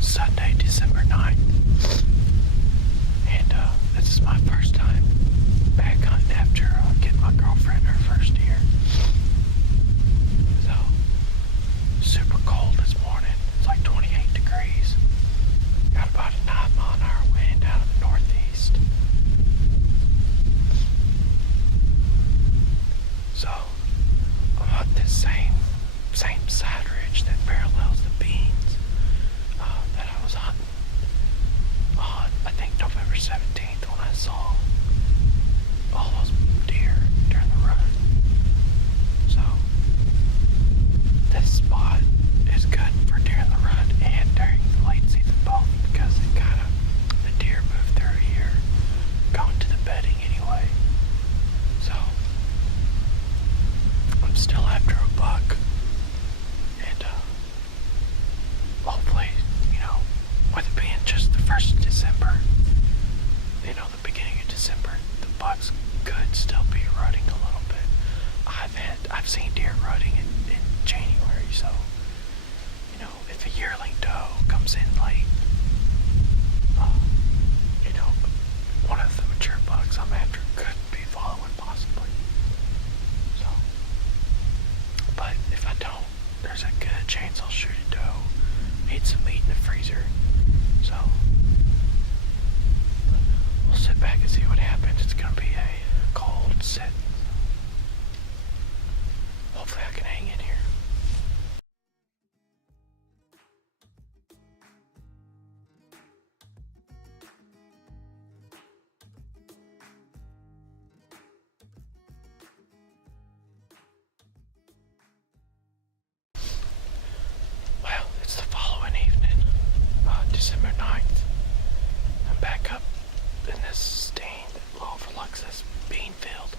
Sunday, December 9th. And this is my first time back hunting after getting my girlfriend her first year. So, super cold this morning. It's like 28 degrees. Got about a 9-mile-an-hour wind out of the northeast. So, I'm on this same side ridge that parallels the beans that I was hunting on, I think, November 17th when I saw all those deer during the rut. So, this spot is good for during the rut and during the late season both because the deer move through here going to the bedding anyway. So, I'm still after a buck. And, hopefully, with it being just the 1st of December, the beginning of December, the bucks could still be rutting a little bit. I've seen deer rutting in January, so, if a yearling doe comes in late, one of the mature bucks I'm after could be following possibly. So, but if I don't, there's a good chance I'll shoot a doe. Need some meat in the freezer. So, we'll sit back and see what happens. It's going to be a cold sit. Hopefully I can hang in here. Well, it's the following evening, December 9th. I'm back up in this stand that overlooks this bean field.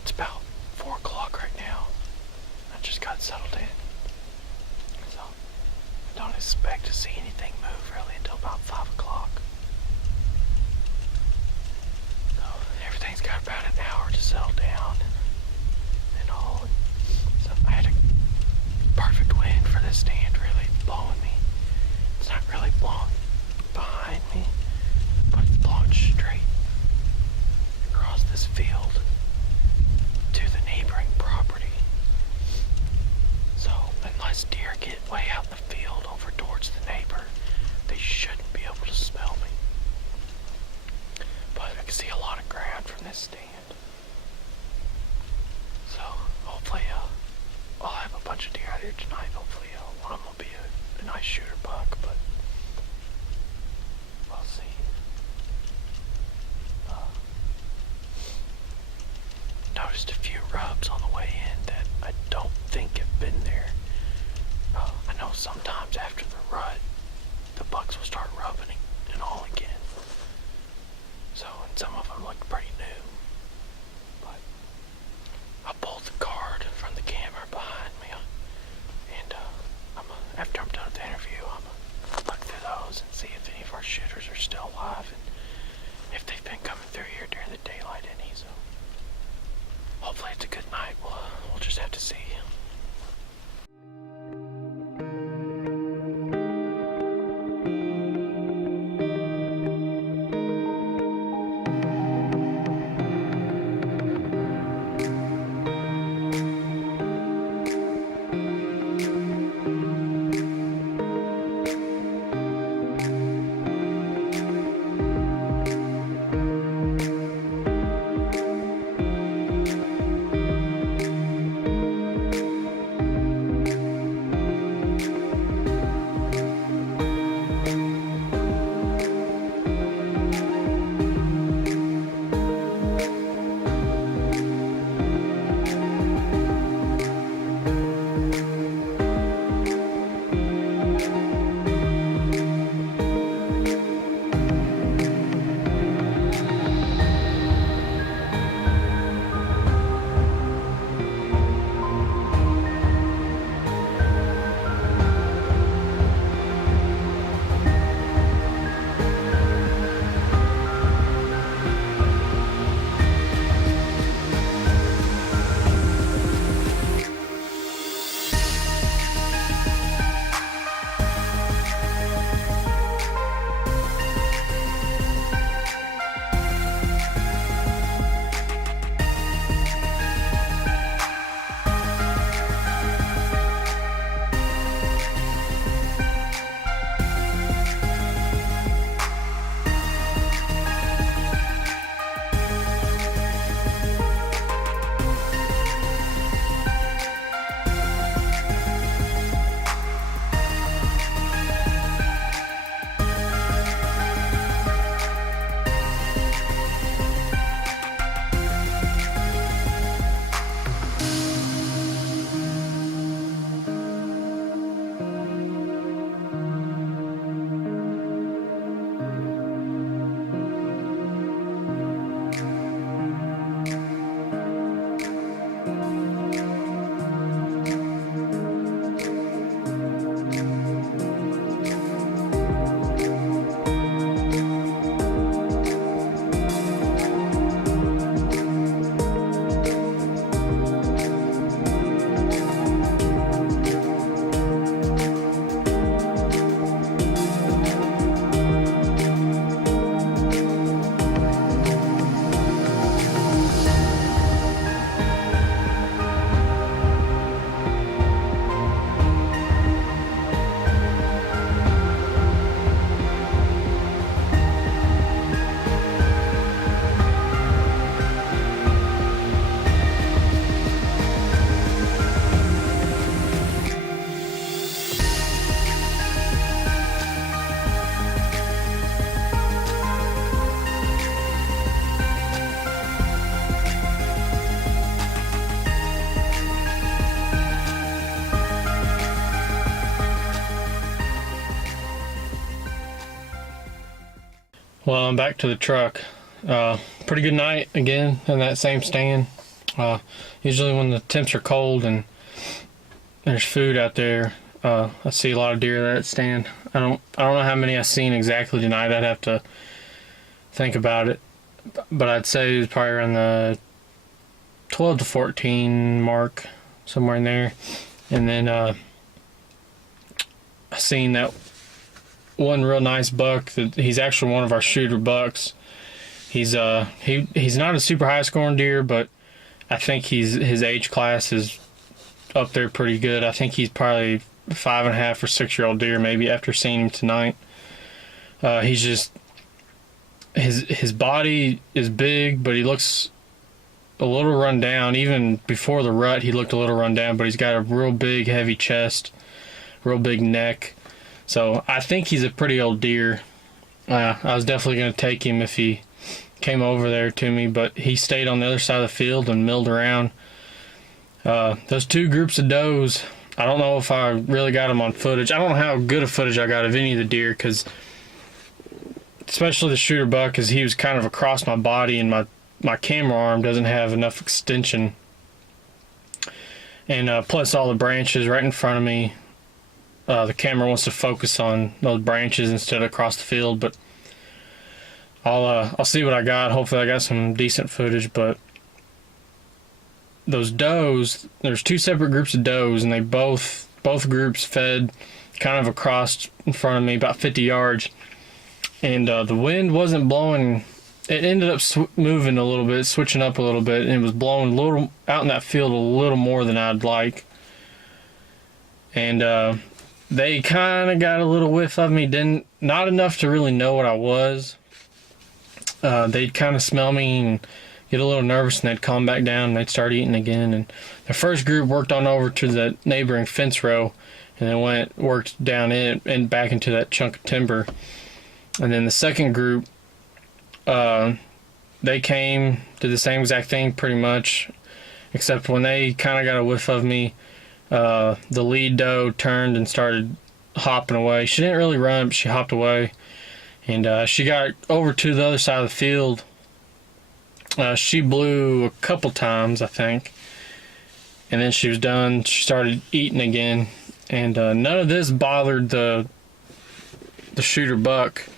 It's about 4 o'clock right now. I just got settled in. So, I don't expect to see anything move really until about 5 o'clock. So, everything's got about an hour to settle down and all. So, I had a perfect wind for this stand, really blowing me. It's not really blowing behind me, but it's blowing straight across this field to the neighboring property. So, unless deer get way out in the field over towards the neighbor, they shouldn't be able to smell me. But I can see a lot of ground from this stand. So, hopefully, I'll have a bunch of deer out here tonight. Hopefully, one of them will be a nice shooter buck, but we'll see. Noticed a few rubs on the way in that I don't think have been there. I know sometimes after the rut, the bucks will start rubbing and all again. So, and some of them looked pretty new. But I pulled the card from the camera behind me, and after I'm done with the interview, I'm gonna look through those and see if any of our shooters are still alive and if they've been coming through here during the daylight any. So hopefully it's a good night. We'll just have to see. Well, I'm back to the truck. Pretty good night again in that same stand. Usually when the temps are cold and there's food out there, I see a lot of deer at that stand. I don't know how many I've seen exactly tonight. I'd have to think about it, but I'd say it was probably around the 12 to 14 mark, somewhere in there. And then I seen that one real nice buck that he's actually one of our shooter bucks. He's not a super high scoring deer, but I think his age class is up there pretty good. I think he's probably 5.5 or 6 year old deer maybe after seeing him tonight. He's just his body is big, but he looks a little run down. Even before the rut, he looked a little run down, but he's got a real big, heavy chest, real big neck. So I think he's a pretty old deer. I was definitely going to take him if he came over there to me, but he stayed on the other side of the field and milled around. Those two groups of does, I don't know if I really got them on footage. I don't know how good a footage I got of any of the deer, because especially the shooter buck, because he was kind of across my body and my camera arm doesn't have enough extension. And plus all the branches right in front of me, the camera wants to focus on those branches instead of across the field. But I'll see what I got. Hopefully I got some decent footage. But those does, there's two separate groups of does, and they both groups fed kind of across in front of me about 50 yards. And the wind wasn't blowing. It ended up moving a little bit, switching up a little bit, and it was blowing a little out in that field a little more than I'd like. And they kind of got a little whiff of me, not enough to really know what I was. They'd kind of smell me and get a little nervous, and they'd calm back down and they'd start eating again. And the first group worked on over to the neighboring fence row, and then worked down in and back into that chunk of timber. And then the second group, they came, did the same exact thing pretty much, except when they kind of got a whiff of me, the lead doe turned and started hopping away. She didn't really run, but she hopped away. And she got over to the other side of the field. She blew a couple times, I think. And then she was done. She started eating again. And none of this bothered the shooter buck.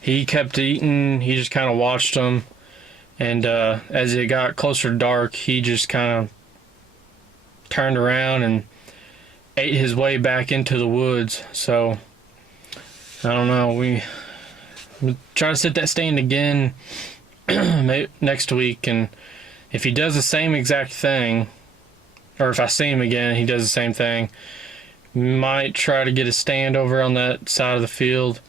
He kept eating. He just kind of watched them. And as it got closer to dark, he just kind of turned around and ate his way back into the woods. So I don't know. I'm trying to set that stand again next week, and if he does the same exact thing, or if I see him again, he does the same thing, might try to get a stand over on that side of the field.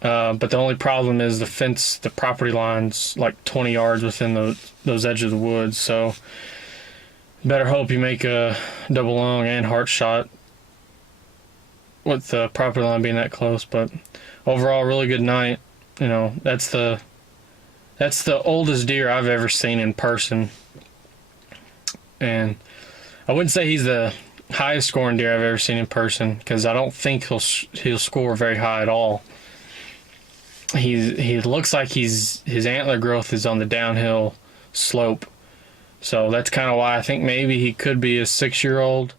But the only problem is the fence, the property line's like 20 yards within those edges of the woods. So better hope you make a double long and heart shot with the property line being that close. But overall, really good night. You know, that's the oldest deer I've ever seen in person. And I wouldn't say he's the highest scoring deer I've ever seen in person, because I don't think he'll score very high at all. He looks like his antler growth is on the downhill slope, so that's kind of why I think maybe he could be a 6-year-old.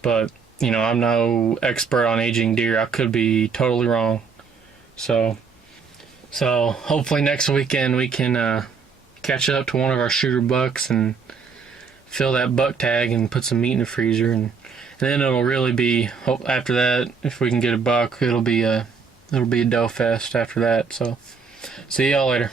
But you know, I'm no expert on aging deer. I could be totally wrong. So hopefully next weekend we can catch up to one of our shooter bucks and fill that buck tag and put some meat in the freezer, and then it'll really be, after that, if we can get a buck, it'll be a doe fest after that. So see y'all later.